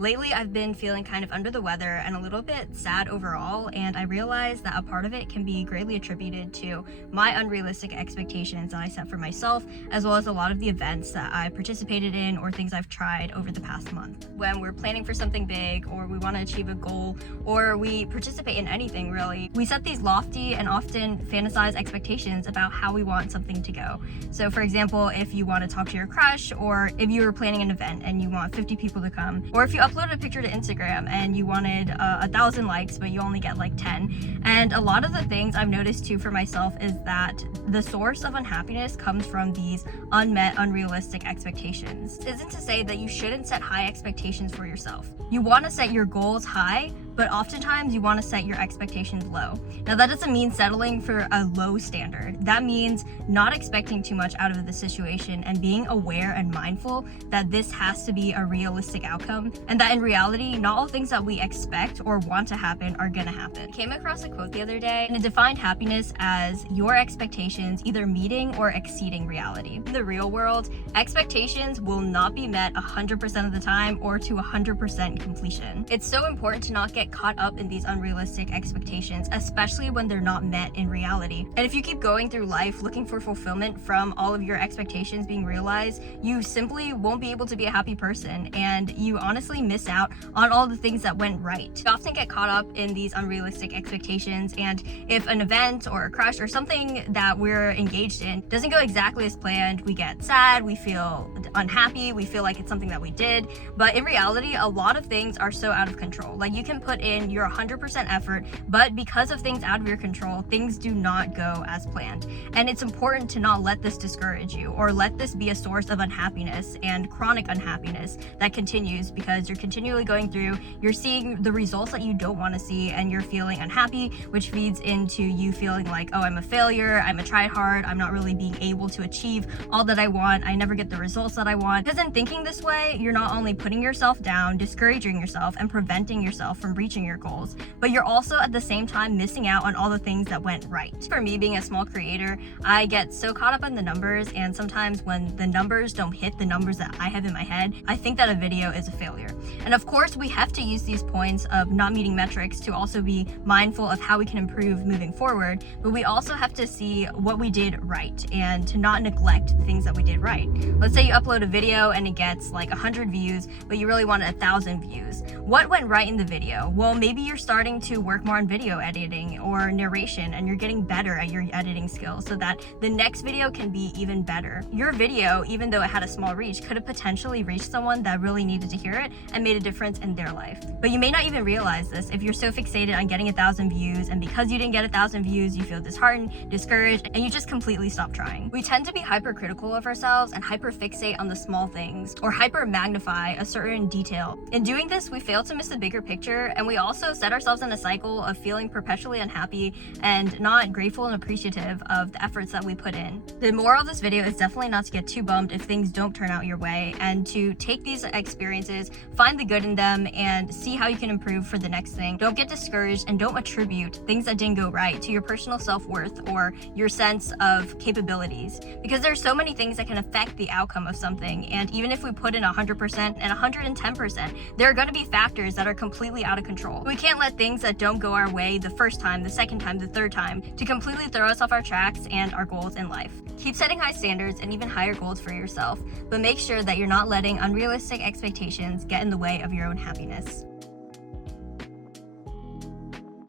Lately, I've been feeling kind of under the weather and a little bit sad overall, and I realized that a part of it can be greatly attributed to my unrealistic expectations that I set for myself, as well as a lot of the events that I participated in or things I've tried over the past month. When we're planning for something big, or we want to achieve a goal, or we participate in anything really, we set these lofty and often fantasized expectations about how we want something to go. So for example, if you want to talk to your crush, or if you were planning an event and you want 50 people to come, or if you uploaded a picture to Instagram and you wanted 1,000 likes but you only get like 10. And a lot of the things I've noticed too for myself is that the source of unhappiness comes from these unmet, unrealistic expectations. This isn't to say that you shouldn't set high expectations for yourself. You want to set your goals high, but oftentimes you want to set your expectations low. Now that doesn't mean settling for a low standard. That means not expecting too much out of the situation and being aware and mindful that this has to be a realistic outcome, and that in reality, not all things that we expect or want to happen are gonna happen. I came across a quote the other day, and it defined happiness as your expectations either meeting or exceeding reality. In the real world, expectations will not be met 100% of the time or to 100% completion. It's so important to not get caught up in these unrealistic expectations, especially when they're not met in reality. And if you keep going through life looking for fulfillment from all of your expectations being realized, you simply won't be able to be a happy person, and you honestly miss out on all the things that went right. We often get caught up in these unrealistic expectations, and if an event or a crush or something that we're engaged in doesn't go exactly as planned, we get sad, we feel unhappy, we feel like it's something that we did. But in reality, a lot of things are so out of control. Like, you can put in your 100% effort, but because of things out of your control, things do not go as planned. And it's important to not let this discourage you or let this be a source of unhappiness and chronic unhappiness that continues, because you're continually going through, you're seeing the results that you don't want to see, and you're feeling unhappy, which feeds into you feeling like, oh, I'm a failure, I'm a try-hard, I'm not really being able to achieve all that I want, I never get the results that I want. Because in thinking this way, you're not only putting yourself down, discouraging yourself, and preventing yourself from reaching your goals, but you're also at the same time missing out on all the things that went right. For me, being a small creator, I get so caught up in the numbers, and sometimes when the numbers don't hit the numbers that I have in my head, I think that a video is a failure. And of course, we have to use these points of not meeting metrics to also be mindful of how we can improve moving forward, but we also have to see what we did right and to not neglect things that we did right. Let's say you upload a video and it gets like 100 views, but you really wanted 1,000 views. What went right in the video? Well, maybe you're starting to work more on video editing or narration, and you're getting better at your editing skills so that the next video can be even better. Your video, even though it had a small reach, could have potentially reached someone that really needed to hear it and made a difference in their life. But you may not even realize this if you're so fixated on getting 1,000 views, and because you didn't get 1,000 views, you feel disheartened, discouraged, and you just completely stop trying. We tend to be hypercritical of ourselves and hyperfixate on the small things, or hyper magnify a certain detail. In doing this, we fail to miss the bigger picture, and we also set ourselves in a cycle of feeling perpetually unhappy and not grateful and appreciative of the efforts that we put in. The moral of this video is definitely not to get too bummed if things don't turn out your way, and to take these experiences, find the good in them, and see how you can improve for the next thing. Don't get discouraged, and don't attribute things that didn't go right to your personal self-worth or your sense of capabilities, because there's so many things that can affect the outcome of something. And even if we put in 100% and 110%, there are going to be factors that are completely out of control. We can't let things that don't go our way the first time, the second time, the third time to completely throw us off our tracks and our goals in life. Keep setting high standards and even higher goals for yourself, but make sure that you're not letting unrealistic expectations get in the way of your own happiness.